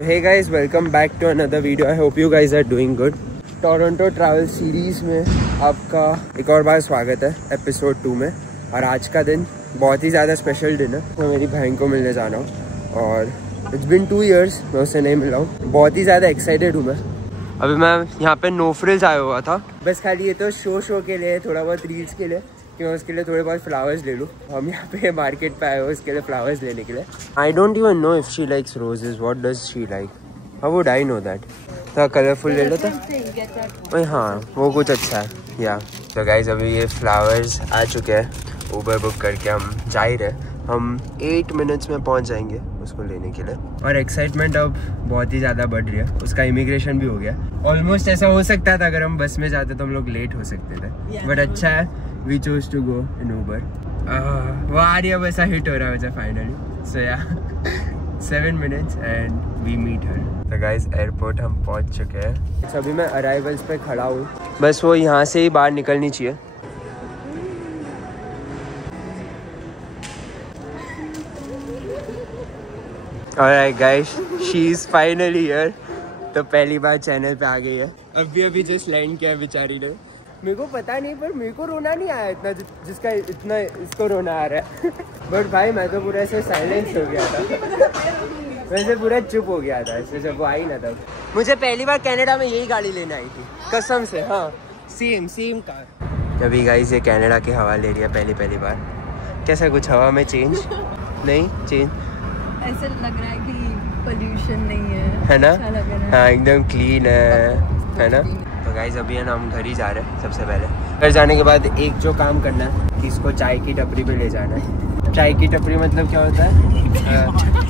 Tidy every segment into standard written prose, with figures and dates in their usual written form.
Hey guys, welcome back to another video. I hope you guys are doing good. Toronto travel series में आपका एक और बार स्वागत है एपिसोड 2 में। और आज का दिन बहुत ही ज़्यादा स्पेशल दिन है। मैं मेरी बहन को मिलने जाना हूँ और इट्स बिन 2 years मैं उससे नहीं मिला हूँ। बहुत ही ज़्यादा एक्साइटेड हूँ मैं। अभी मैं यहाँ पे नो फ्रिल्स आया हुआ था, बस खाली ये तो शो के लिए, थोड़ा बहुत रील्स के लिए कि मैं उसके लिए थोड़े बहुत फ्लावर्स ले लूँ। हम यहाँ पे मार्केट पे आए हुए उसके लिए फ्लावर्स लेने के लिए। I don't even know if she likes roses, what does she like, how would I know that. तो कलरफुल ले लो तो भाई, हाँ वो कुछ अच्छा है या। तो गाइज अभी ये फ्लावर्स आ चुके हैं, उबर बुक करके हम जा ही रहे। हम 8 minutes में पहुंच जाएंगे उसको लेने के लिए। और एक्साइटमेंट अब बहुत ही ज़्यादा बढ़ रही है। उसका इमिग्रेशन भी हो गया ऑलमोस्ट। ऐसा हो सकता था अगर हम बस में जाते तो हम लोग लेट हो सकते थे, बट अच्छा है वी चोज टू गो इन उबर। वो आ रही है, बस हिट हो रहा है मुझे फाइनली। सो या 7 minutes and we meet her. तो गाइज एयरपोर्ट हम पहुंच चुके हैं। अभी मैं अराइवल्स पे खड़ा हूँ, बस वो यहाँ से ही बाहर निकलनी चाहिए। Alright guys, she is finally here। तो पहली बार चैनल पे आ गई है। अभी जस्ट लैंड किया बेचारी ने। मेरे को पता नहीं, पर मेरे को रोना नहीं आया इतना जिसका इतना इसको रोना आ रहा है। बट भाई मैं तो पूरा ऐसे साइलेंस हो गया था, वैसे पूरा चुप हो गया था ऐसे जब वो आई ना तब। मुझे पहली बार कनाडा में यही गाड़ी लेने आई थी कसम से। हाँ सेम कार। अभी गाइस ये कनाडा की हवा ले रही है पहली बार। कैसा कुछ हवा में चेंज नहीं चेंज ऐसा लग रहा है कि पोल्यूशन नहीं है ना। अच्छा लग रहा है। हाँ एकदम क्लीन है ना। तो गाइज अभी है ना हम घर ही जा रहे हैं। सबसे पहले घर जाने के बाद एक जो काम करना है कि इसको चाय की टपरी पे ले जाना है। चाय की टपरी मतलब क्या होता है?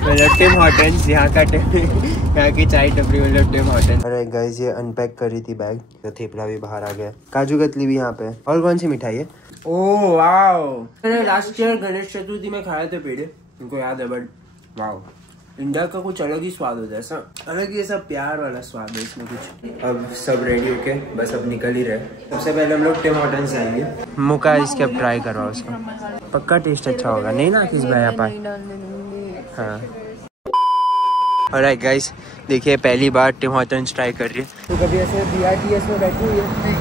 मतलब टिम हॉर्टन्स, यहाँ का यहाँ की चाय टपरी मतलब टिम हॉर्टन्स। अरे गाइज ये अनपैक कर रही थी बैग, तो थेपला भी बाहर आ गया, काजू कतली भी यहाँ पे। और कौन सी मिठाई है? ओह वाओ, मैंने लास्ट ईयर गणेश चतुर्थी में खाए थे पेड़े, उनको याद है। बट वाओ, इंडिया का कुछ अलग ही स्वाद होता है, ऐसा अलग ही ऐसा प्यार वाला स्वाद है इसमें कुछ। अब सब रेडी होके बस अब निकल ही रहे। सबसे पहले हम लोग टिम हॉर्टन्स जाएंगे। मुका इसके अब ट्राई करवाओ उसका, पक्का टेस्ट अच्छा होगा। नहीं ना किस भाई आप आए। हाँ ऑलराइट गाइस, देखिए पहली बार टिम हॉर्टन्स ट्राई कर रही है। तो कभी ऐसे BRTS में बैठी हुई है?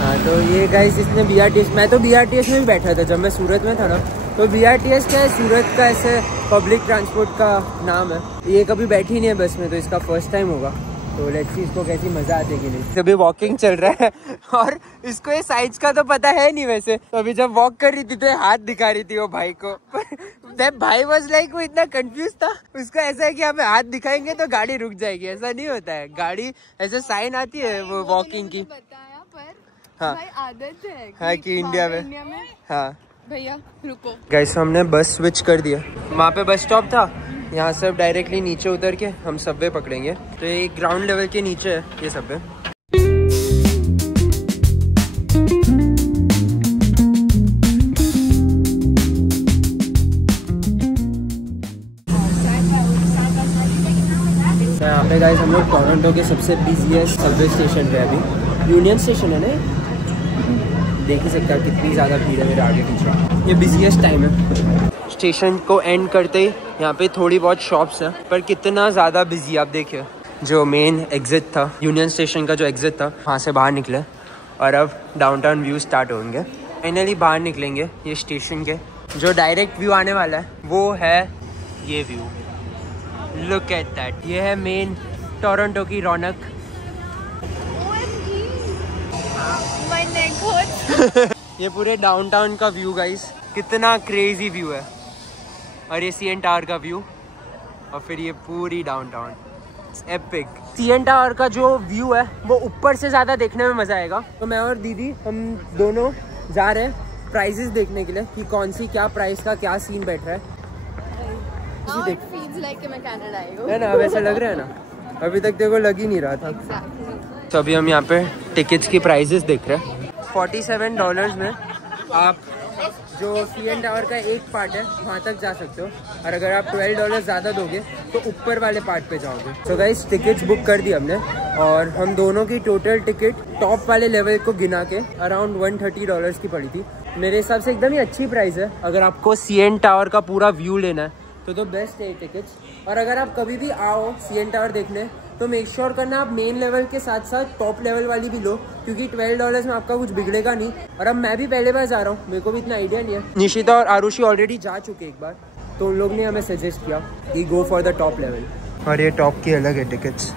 हाँ तो ये गाइस इसने BRTS, मैं तो BRTS में भी बैठा था जब मैं सूरत में था ना। तो BRTS क्या है, सूरत का ऐसे पब्लिक ट्रांसपोर्ट का नाम है। ये कभी बैठी नहीं है बस में, तो इसका फर्स्ट टाइम होगा। तो लेट्स सी इसको कैसी मजा आती है कि नहीं। अभी वॉकिंग चल रहा है और इसको ये साइज का तो पता है नहीं वैसे। तो अभी जब वॉक कर रही थी तो हाथ दिखा रही थी वो भाई को। भाई वाज लाइक, वो इतना कंफ्यूज था। उसका ऐसा है कि हमें हाथ दिखाएंगे तो गाड़ी रुक जाएगी, ऐसा नहीं होता है। गाड़ी ऐसे साइन आती है वो वॉकिंग की। हाँ भाई आदत है हाँ कि इंडिया में हाँ भैया रुको। गाइस हमने बस स्विच कर दिया। वहाँ पे बस स्टॉप था, यहाँ से डायरेक्टली नीचे उतर के हम सबवे पकड़ेंगे। तो ये ग्राउंड लेवल के नीचे है ये सबवे। यहाँ पे गाइस हम लोग टोरंटो के सबसे बिजीएस्ट सबवे स्टेशन पे अभी। यूनियन स्टेशन है ना, देख ही सकता है कितनी ज़्यादा भीड़ है मेरे आगे पीछे। ये बिजीएस्ट टाइम है। स्टेशन को एंड करते ही यहाँ पे थोड़ी बहुत शॉप्स हैं, पर कितना ज़्यादा बिजी आप देखिए। जो मेन एग्जिट था, यूनियन स्टेशन का जो एग्जिट था, वहाँ से बाहर निकले और अब डाउनटाउन व्यू स्टार्ट होंगे। फाइनली बाहर निकलेंगे ये स्टेशन के। जो डायरेक्ट व्यू आने वाला है वो है ये व्यू, लुक एट दैट। ये है मेन टोरंटो की रौनक। ये पूरे डाउनटाउन का व्यू गाइस, कितना क्रेजी व्यू है। और ये CN टावर का व्यू, और फिर ये पूरी डाउनटाउन एपिक। CN टावर का जो व्यू है वो ऊपर से ज़्यादा देखने में मज़ा आएगा। तो मैं और दीदी हम दोनों जा रहे हैं प्राइसेस देखने के लिए कि कौन सी क्या प्राइस का क्या सीन बैठ रहा है। है ना, वैसा लग रहा है ना, अभी तक देखो लग ही नहीं रहा था। तो अभी हम यहाँ पे टिकट्स की प्राइसेस देख रहे हैं। $47 में आप जो CN टावर का एक पार्ट है वहाँ तक जा सकते हो, और अगर आप $12 ज़्यादा दोगे तो ऊपर वाले पार्ट पे जाओगे। तो गाइस टिकट्स बुक कर दी हमने, और हम दोनों की टोटल टिकट टॉप वाले लेवल को गिना के अराउंड $130 की पड़ी थी। मेरे हिसाब से एकदम ही अच्छी प्राइस है। अगर आपको CN टावर का पूरा व्यू लेना है तो बेस्ट है टिकट्स। और अगर आप कभी भी आओ सीएन टावर देखने तो मेक श्योर करना आप मेन लेवल के साथ साथ टॉप लेवल वाली भी लो, क्योंकि $12 में आपका कुछ बिगड़ेगा नहीं। और अब मैं भी पहले बार जा रहा हूँ, मेरे को भी इतना आइडिया नहीं है। निशिता और आरुषि ऑलरेडी जा चुके एक बार, तो उन लोग ने हमें सजेस्ट किया कि go for the top level. और ये टॉप की अलग है टिकट्स,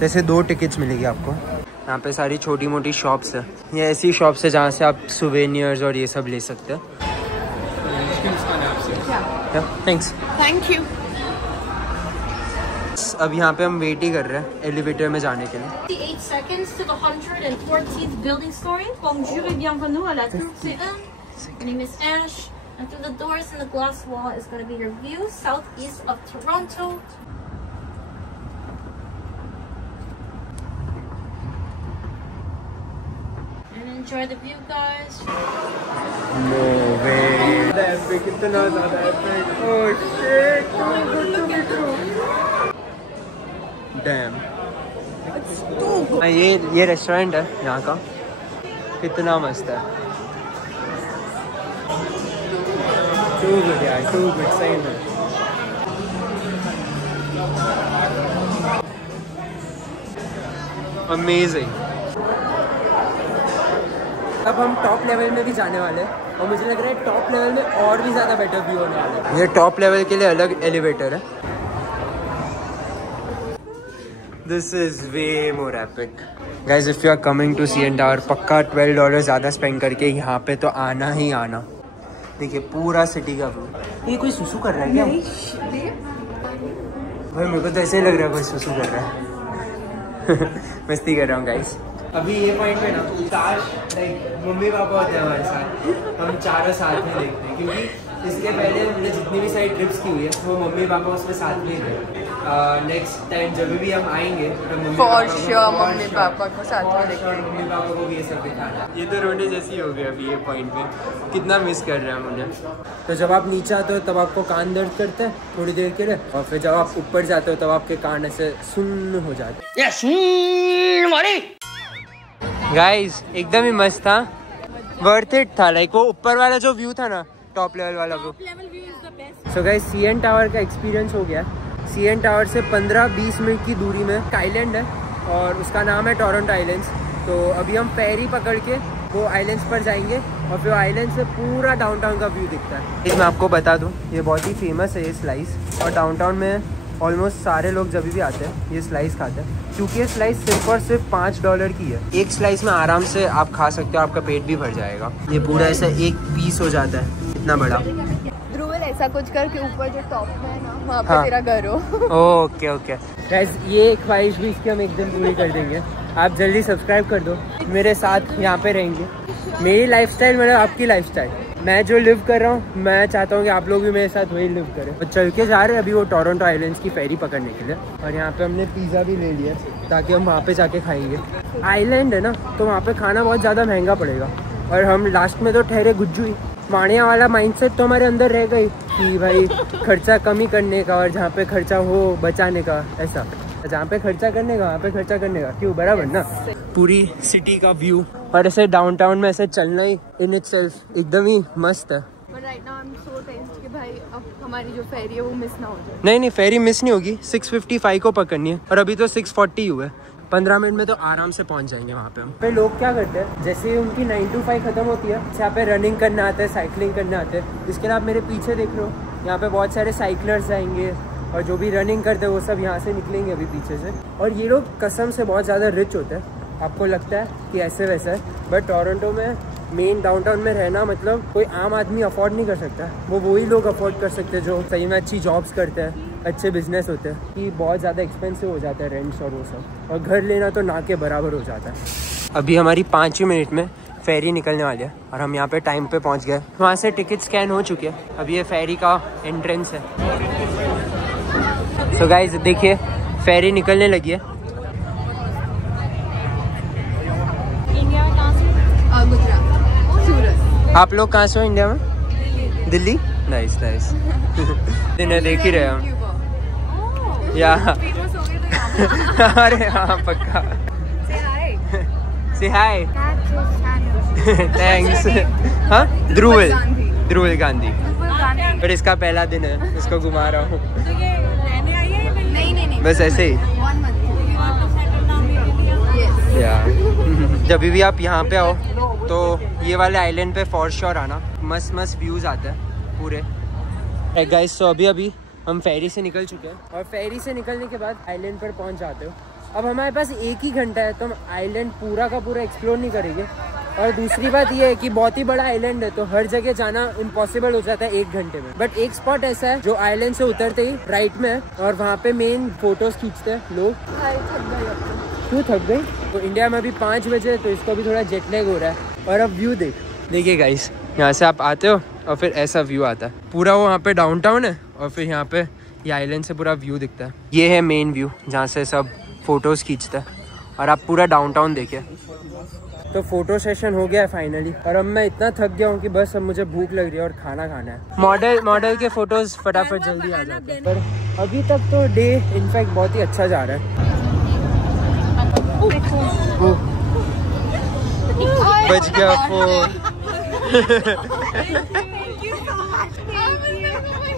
जैसे 2 टिकट्स मिलेगी आपको। यहाँ पे सारी छोटी मोटी शॉप्स है, ये ऐसी शॉप्स है जहाँ से आप सुवेनियर्स और ये सब ले सकते हैं। थैंक्स। Thank you. अब यहाँ पे हम वेट ही कर रहे हैं एलिवेटर में जाने के लिए। 8 seconds to the 114th building story. Bonjour et bienvenue à la tour C1. My name is Ash. And through the doors in the glass wall is going to be your view southeast of Toronto. And enjoy the view, guys. No way. कितना ज़्यादा epic. Oh shit. Good to meet you. Damn. ये restaurant है यहाँ का, कितना मस्त है। Too good यार, too good, सही में। Amazing। अब हम टॉप लेवल में भी जाने वाले हैं और मुझे लग रहा है टॉप लेवल में और भी ज़्यादा बेटर व्यू होने वाला है। ये टॉप लेवल के लिए अलग एलिवेटर है। This is way more epic. Guys, if you are coming to CN Tower, पक्का $12 ज़्यादा स्पेंड करके यहाँ पे तो आना ही आना। देखिए पूरा सिटी का व्यू। ये कोई सुसु कर रहा है क्या? भाई मेरे को तो ऐसे ही लग रहा है कोई सुसु कर रहा है। मस्ती कर रहा हूँ गाइस। अभी ये पॉइंट पे ना मम्मी पापा होते हैं हमारे साथ, हम चारों साथ में देखते हैं, क्योंकि इसके पहले हमने जितनी भी सारी ट्रिप्स की हुई है वो मम्मी पापा उसमें साथ में थे। नेक्स्ट टाइम जब भी हम आएंगे तो मम्मी पापा को साथ में देखेंगे। मम्मी पापा को भी ये सब दिखाना। ये तो रोने जैसी हो गई अभी ये पॉइंट पे, कितना मिस कर रहे हैं मुझे। तो जब आप नीचे आते हो तब आपको कान दर्द करता है थोड़ी देर के लिए, और फिर जब आप ऊपर जाते हो तब आपके कान ऐसे सुन्न हो जाते हैं। गाइस एकदम ही मस्त था, वर्थ इट था। लाइक वो ऊपर वाला जो व्यू था ना, टॉप लेवल वाला view. So guys CN tower का एक्सपीरियंस हो गया। सीएन टावर से 15-20 मिनट की दूरी में एक आइलैंड है और उसका नाम है टोरंटो आइलैंड्स। तो अभी हम फेरी पकड़ के वो आइलैंड्स पर जाएंगे और फिर आइलैंड से पूरा डाउनटाउन का व्यू दिखता है। मैं आपको बता दूं ये बहुत ही फेमस है ये स्लाइस, और डाउनटाउन में ऑलमोस्ट सारे लोग जब भी आते हैं ये स्लाइस खाते हैं, क्योंकि ये स्लाइस सिर्फ और सिर्फ $5 की है। एक स्लाइस में आराम से आप खा सकते हो, आपका पेट भी भर जाएगा। ये पूरा ऐसा एक पीस हो जाता है, इतना बड़ा। ध्रुवल ऐसा कुछ कर के ऊपर जो टॉप में है ना वहाँ पे तेरा घर हो। ओके ओके गाइस, ये ख्वाहिश भी इसकी हम एक दिन पूरी कर देंगे। आप जल्दी सब्सक्राइब कर दो, मेरे साथ यहाँ पे रहेंगे। मेरी लाइफस्टाइल मतलब आपकी लाइफस्टाइल, मैं जो लिव कर रहा हूँ मैं चाहता हूँ कि आप लोग भी मेरे साथ वही लिव करें। तो चल के जा रहे हैं अभी वो टोरंटो आइलैंड्स की फेरी पकड़ने के लिए, और यहाँ पे हमने पिज़्ज़ा भी ले लिया ताकि हम वहाँ पे जाके खाएंगे। आइलैंड है ना तो वहाँ पे खाना बहुत ज़्यादा महंगा पड़ेगा, और हम लास्ट में तो ठहरे गुज्जू ही। माणिया वाला माइंडसेट तो हमारे अंदर रह गई कि भाई खर्चा कम ही करने का, और जहाँ पे खर्चा हो बचाने का, ऐसा जहाँ पे खर्चा करने का वहाँ पे खर्चा करने का, क्यों बराबर ना। पूरी सिटी का व्यू और ऐसे डाउनटाउन में ऐसे चलना ही इन इटसेल्फ एकदम ही मस्त है। Right now I am so tensed कि भाई अब हमारी जो फेरी है वो मिस ना हो जाए। नहीं फेरी मिस नहीं होगी, 6:55 को पकड़नी है और अभी तो 6:40 हुआ है। 15 मिनट में तो आराम से पहुंच जाएंगे वहाँ पे हम। फिर लोग क्या करते हैं, जैसे ही उनकी 9 to 5 खत्म होती है, यहाँ पे रनिंग करने आते हैं, साइकिलिंग करने आते हैं। इसके लिए आप मेरे पीछे देख रहे हो, यहाँ पे बहुत सारे साइकिलर्स आएंगे और जो भी रनिंग करते हैं वो सब यहाँ से निकलेंगे अभी पीछे से। और ये लोग कसम से बहुत ज़्यादा रिच होते हैं। आपको लगता है कि ऐसे वैसे है, बट टोरंटो में मेन डाउनटाउन में रहना मतलब कोई आम आदमी अफोर्ड नहीं कर सकता। वो वही लोग अफोर्ड कर सकते हैं जो सही में अच्छी जॉब्स करते हैं, अच्छे बिजनेस होते हैं। कि बहुत ज़्यादा एक्सपेंसिव हो जाता है रेंट्स और वो सब, और घर लेना तो ना के बराबर हो जाता है। अभी हमारी 5 मिनट में फेरी निकलने वाली है और हम यहाँ पे टाइम पे पहुँच गए। वहाँ से टिकट स्कैन हो चुके हैं, अभी ये फेरी का एंट्रेंस है। सो गाइस देखिए फेरी निकलने लगी है। सूरत। आप लोग कहाँ से हो इंडिया में? दिल्ली। Nice nice. दिन देख ही रहे हम या। अरे हाँ पक्का। से हाय। थैंक्स। हाँ ध्रुवल गांधी। दुकान। पर इसका पहला दिन है, इसको घुमा रहा हूँ। तो ये रहने आई है? नहीं बस ऐसे ही। 1 month। जब भी आप यहाँ पे आओ तो ये वाले आइलैंड पे फॉर श्योर आना, मस्त मस्त व्यूज आते हैं पूरे। गाइस तो अभी हम फेरी से निकल चुके हैं और फेरी से निकलने के बाद आइलैंड पर पहुँच जाते हो। अब हमारे पास 1 ही घंटा है तो हम आइलैंड पूरा का पूरा एक्सप्लोर नहीं करेंगे। और दूसरी बात ये है कि बहुत ही बड़ा आइलैंड है तो हर जगह जाना इम्पॉसिबल हो जाता है 1 घंटे में। बट एक स्पॉट ऐसा है जो आइलैंड से उतरते ही राइट में है और वहाँ पे मेन फोटोज खींचते हैं लोग। क्यों थक गई? तो इंडिया में अभी 5 बजे तो इसको अभी थोड़ा जेट लैग हो रहा है। और अब व्यू देखिए गाइस, यहाँ से आप आते हो और फिर ऐसा व्यू आता है पूरा। वो वहाँ पे डाउनटाउन है और फिर यहाँ पे ये आइलैंड से पूरा व्यू दिखता है। ये है मेन व्यू जहाँ से सब फोटोज खींचता है और आप पूरा डाउनटाउन देखिए। तो फोटो सेशन हो गया है फाइनली और अब मैं इतना थक गया हूँ कि बस अब मुझे भूख लग रही है और खाना खाना है। मॉडल के फोटोज फटाफट जल्दी आ जाते हैं। पर अभी तक तो डे इनफैक्ट बहुत ही अच्छा जा रहा है। बच गया फोन।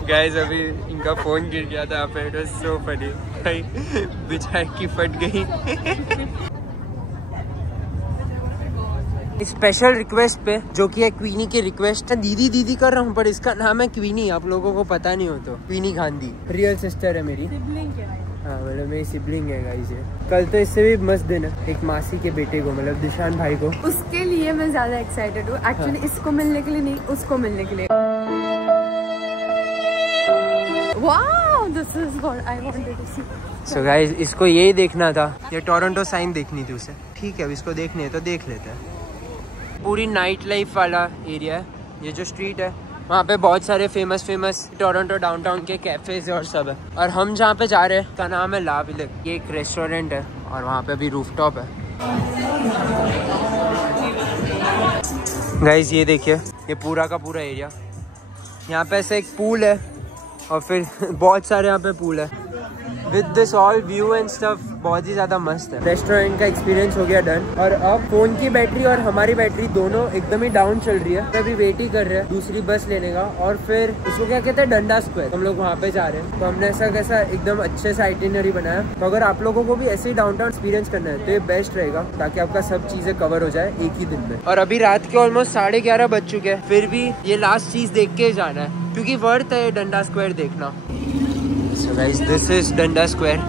गाइस अभी इनका फोन गिर गया था पे, इट वाज सो फनी। भाई बेचारी की फट गई। स्पेशल रिक्वेस्ट पे जो कि है क्वीनी की रिक्वेस्ट है, दीदी कर रहा हूँ पर इसका नाम है क्वीनी, आप लोगों को पता नहीं हो तो क्वीनी गांधी रियल सिस्टर है मेरी। हाँ मतलब मेरी सिबलिंग है गाइस ये। कल तो इससे भी मस्त दिन है, एक मासी के बेटे को मतलब दिशान भाई को। उसके लिए मैं ज्यादा एक्साइटेड हूँ एक्चुअली। इसको मिलने के लिए नहीं, उसको मिलने के लिए। Wow, this is what I wanted to see. So guys इसको यही देखना था, ये टोरंटो साइन देखनी थी उसे। ठीक है अब इसको देखनी है तो देख लेते हैं। पूरी नाइट लाइफ वाला एरिया है ये जो स्ट्रीट है, वहाँ पे बहुत सारे फेमस टोरंटो डाउनटाउन के कैफेज और सब है। और हम जहाँ पे जा रहे हैं उसका नाम है ला विले। ये एक रेस्टोरेंट है और वहाँ पे भी रूफटॉप है। गाइस ये देखिए ये पूरा का पूरा एरिया, यहाँ पे ऐसे एक पूल है और फिर बहुत सारे यहाँ पे पूल है with this all view and stuff. बहुत ही ज्यादा मस्त है। रेस्टोरेंट का एक्सपीरियंस हो गया डन। और अब फोन की बैटरी और हमारी बैटरी दोनों एकदम ही डाउन चल रही है। तो अभी वेट ही कर रहे हैं दूसरी बस लेने का और फिर उसको क्या कहते हैं डंडा स्क्वायर, हम लोग वहाँ पे जा रहे हैं। तो हमने ऐसा कैसा एकदम अच्छे से आइटिनरी बनाया। तो अगर आप लोगों को भी ऐसे ही डाउनटाउन एक्सपीरियंस करना है तो ये बेस्ट रहेगा ताकि आपका सब चीजें कवर हो जाए एक ही दिन में। और अभी रात के ऑलमोस्ट 11:30 बज चुके हैं, फिर भी ये लास्ट चीज देख के जाना है क्योंकि वर्थ है डंडा स्क्वायर देखना। So guys, this is डंडा स्क्वायर।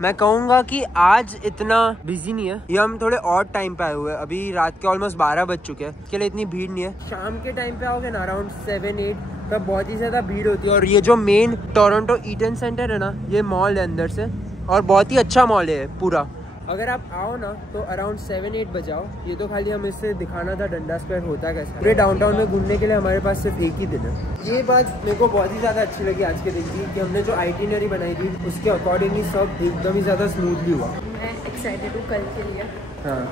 मैं कहूँगा कि आज इतना बिजी नहीं है, ये हम थोड़े और टाइम पे आए हुए हैं। अभी रात के ऑलमोस्ट 12 बज चुके हैं, इसके लिए इतनी भीड़ नहीं है। शाम के टाइम पे आओगे ना अराउंड 7-8 तब बहुत ही ज्यादा भीड़ होती है। और ये जो मेन टोरंटो ईटन सेंटर है ना, ये मॉल है अंदर से और बहुत ही अच्छा मॉल है पूरा। अगर आप आओ ना तो अराउंड 7-8 बजे आओ। ये तो खाली हम इससे दिखाना था डंडा स्क्वायर होता कैसा। पूरे डाउनटाउन में घूमने के लिए हमारे पास सिर्फ एक ही दिन है। ये बात मेरे को बहुत ही ज़्यादा अच्छी लगी आज के दिन की कि हमने जो आइटिनरी बनाई थी उसके अकॉर्डिंगली सब एकदम ही ज़्यादा स्मूथली हुआ। मैं एक्साइटेड हूँ कल के लिए। हाँ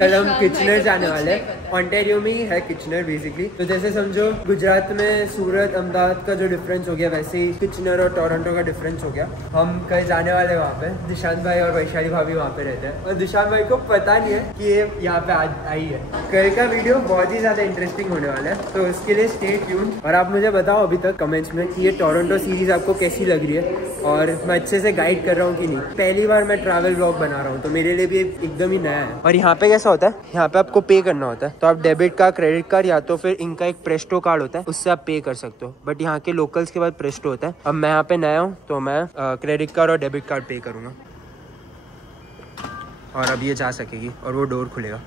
कल हम किचनर जाने वाले हैं। ऑन्टेरियो में ही है किचनर बेसिकली। तो जैसे समझो गुजरात में सूरत अहमदाबाद का जो डिफरेंस हो गया वैसे ही किचनर और टोरंटो का डिफरेंस हो गया। हम कल जाने वाले वहाँ पे। दिशांत भाई और वैशाली भाभी वहाँ पे रहते हैं और दिशांत भाई को पता नहीं है कि ये यहाँ पे आज आई है। कल का वीडियो बहुत ही ज्यादा इंटरेस्टिंग होने वाला है तो उसके लिए स्टे ट्यून। और आप मुझे बताओ अभी तक कमेंट्स में कि ये टोरंटो सीरीज आपको कैसी लग रही है और मैं अच्छे से गाइड कर रहा हूँ कि नहीं। पहली बार मैं ट्रैवल व्लॉग बना रहा हूँ तो मेरे लिए भी एकदम ही नया है। और यहाँ पे कैसा होता है, यहाँ पे आपको पे करना होता है। तो आप डेबिट कार्ड, क्रेडिट कार्ड या तो फिर इनका एक प्रेस्टो कार्ड होता है उससे आप पे कर सकते हो। बट यहाँ के लोकल्स के बाद प्रेस्टो होता है। अब मैं यहाँ पे नया हूँ तो मैं क्रेडिट कार्ड और डेबिट कार्ड पे करूँगा और अब ये जा सकेगी और वो डोर खुलेगा।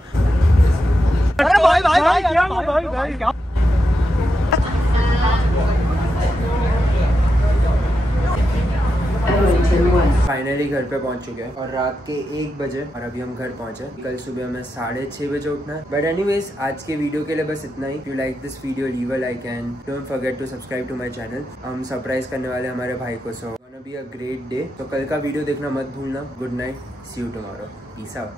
फाइनली घर पे पहुंच चुके हैं और रात के 1 बजे और अभी हम घर पहुंचे। कल सुबह हमें 6:30 बजे उठना है। बट एनीवेज आज के वीडियो के लिए बस इतना ही। You like this video leave a like and don't forget to subscribe to my channel. हम सरप्राइज करने वाले हमारे भाई को। So gonna be a great day. तो कल का वीडियो देखना मत भूलना। Good night, see you tomorrow, peace out.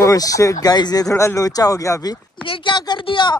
Oh shit guys, ये थोड़ा लोचा हो गया अभी। ये क्या कर दिया?